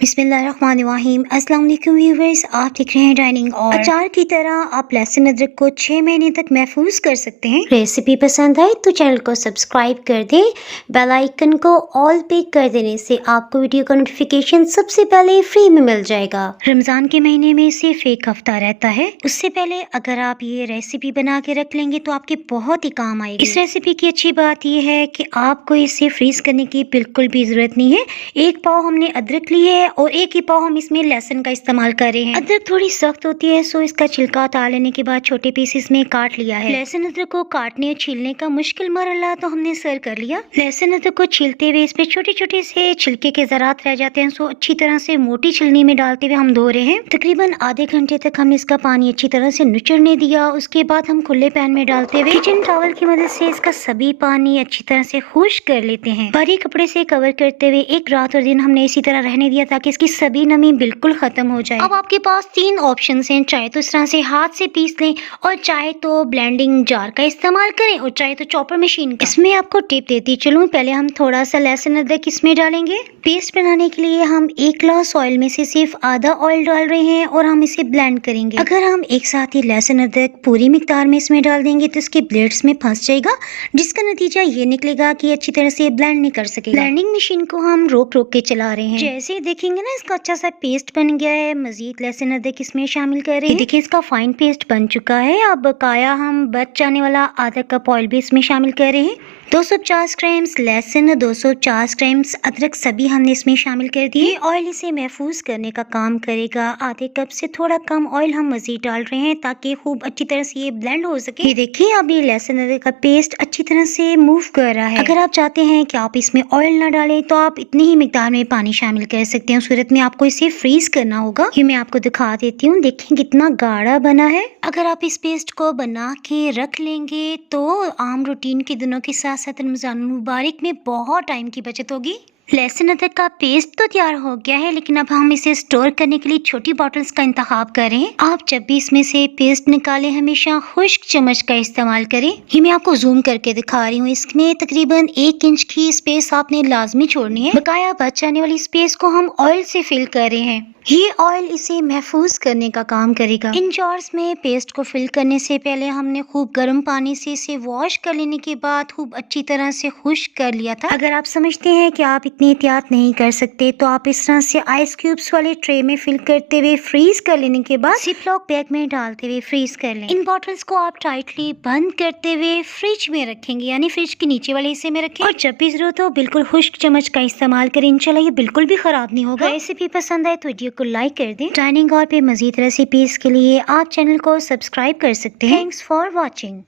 बिस्मिल्लाहिर्रहमानिर्रहीम। अस्सलाम वालेकुम व्यूअर्स, आप देख रहे हैं डाइनिंग और अचार की तरह आप लहसुन अदरक को 6 महीने तक महफूज कर सकते हैं। रेसिपी पसंद आए तो चैनल को सब्सक्राइब कर दें, बेल आइकन को ऑल पे कर देने से आपको वीडियो का नोटिफिकेशन सबसे पहले फ्री में मिल जाएगा। रमजान के महीने में सिर्फ एक हफ्ता रहता है, उससे पहले अगर आप ये रेसिपी बना के रख लेंगे तो आपके बहुत ही काम आएगी। इस रेसिपी की अच्छी बात यह है कि आपको इसे फ्रीज करने की बिल्कुल भी जरूरत नहीं है। एक पाव हमने अदरक ली है और एक ही पाव हम इसमें लहसुन का इस्तेमाल कर रहे हैं। अदरक थोड़ी सख्त होती है, सो इसका छिलका उतार लेने के बाद छोटे पीसेस में काट लिया है। लहसुन अदरक को काटने और छीलने का मुश्किल मरहला तो हमने सर कर लिया। लहसुन अदरक को छीलते हुए इसमें छोटे छोटे से छिलके के ज़रात रह जाते हैं, सो अच्छी तरह से मोटी छिलनी में डालते हुए हम धो रहे हैं। तकरीबन आधे घंटे तक हमने इसका पानी अच्छी तरह से निचोड़ने दिया। उसके बाद हम खुले पैन में डालते हुए किचन टॉवल की मदद से इसका सभी पानी अच्छी तरह से खुश्क कर लेते हैं। बारीक कपड़े से कवर करते हुए एक रात और दिन हमने इसी तरह रहने दिया ताकि इसकी सभी नमी बिल्कुल खत्म हो जाए। अब आपके पास 3 ऑप्शंस हैं, चाहे तो इस तरह से हाथ से पीस लें और चाहे तो ब्लेंडिंग जार का इस्तेमाल करें और चाहे तो चॉपर मशीन का। इसमें आपको टिप देती चलूं, पहले हम थोड़ा सा लहसुन अदरक इसमें डालेंगे। पेस्ट बनाने के लिए हम 1 ग्लास ऑयल में से सिर्फ आधा ऑयल डाल रहे हैं और हम इसे ब्लेंड करेंगे। अगर हम एक साथ ही लहसुन अदरक पूरी मिकदार में इसमें डाल देंगे तो इसके ब्लेड्स में फंस जाएगा, जिसका नतीजा ये निकलेगा कि अच्छी तरह से ब्लेंड नहीं कर सकेगा। ब्लेंडिंग मशीन को हम रोक रोक के चला रहे हैं। जैसे ही देखेंगे ना इसका अच्छा सा पेस्ट बन गया है, मजीद लहसुन अदरक इसमें शामिल कर रहे हैं। देखिए इसका फाइन पेस्ट बन चुका है। अब बकाया हम बच जाने वाला आधा कप ऑयल भी इसमें शामिल कर रहे हैं। 250 ग्राम लहसुन, 250 ग्राम अदरक सभी हमने इसमें शामिल कर दिए। ऑयल इसे महफूज करने का काम करेगा। आधे कप से थोड़ा कम ऑयल हम मजीद डाल रहे हैं ताकि खूब अच्छी तरह से ये ब्लेंड हो सके। ये देखिए अब ये लहसुन अदरक का पेस्ट अच्छी तरह से मूव कर रहा है। अगर आप चाहते हैं कि आप इसमें ऑयल ना डालें तो आप इतनी ही मिकदार में पानी शामिल कर सकते हैं। सूरत में आपको इसे फ्रीज करना होगा। ये मैं आपको दिखा देती हूँ, देखें कितना गाढ़ा बना है। अगर आप इस पेस्ट को बना के रख लेंगे तो आम रूटीन के दिनों के साथ साथ रमजान मुबारक में बहुत टाइम की बचत होगी। लहसुन अदरक का पेस्ट तो तैयार हो गया है, लेकिन अब हम इसे स्टोर करने के लिए छोटी बॉटल्स का इंतखाब करें। आप जब भी इसमें से पेस्ट निकालें हमेशा खुश्क चम्मच का इस्तेमाल करें। ये मैं आपको जूम करके दिखा रही हूँ। इसमें तकरीबन 1 इंच की स्पेस आपने लाजमी छोड़नी है। बकाया बच जाने वाली स्पेस को हम ऑयल से फिल कर रहे हैं। ये ऑयल इसे महफूज करने का काम करेगा। इन जॉर्स में पेस्ट को फिल करने से पहले हमने खूब गर्म पानी से इसे वॉश कर लेने के बाद खूब अच्छी तरह से खुश्क कर लिया था। अगर आप समझते हैं कि आप इतनी एहतियात नहीं कर सकते तो आप इस तरह से आइस क्यूब्स वाले ट्रे में फिल करते हुए फ्रीज कर लेने के बाद जिपलॉक बैग में डालते हुए फ्रीज कर लें। इन बॉटल्स को आप टाइटली बंद करते हुए फ्रिज में रखेंगे, यानी फ्रिज के नीचे वाले हिस्से में रखें और जब भी जरूरत हो बिल्कुल खुश्क चम्मच का इस्तेमाल करें। इंशाल्लाह ये बिल्कुल भी खराब नहीं होगा। रेसिपी पसंद आए तो वीडियो को लाइक कर दें। डाइनिंग हॉल पे मजीद रेसिपीज के लिए आप चैनल को सब्सक्राइब कर सकते हैं। Thanks for watching.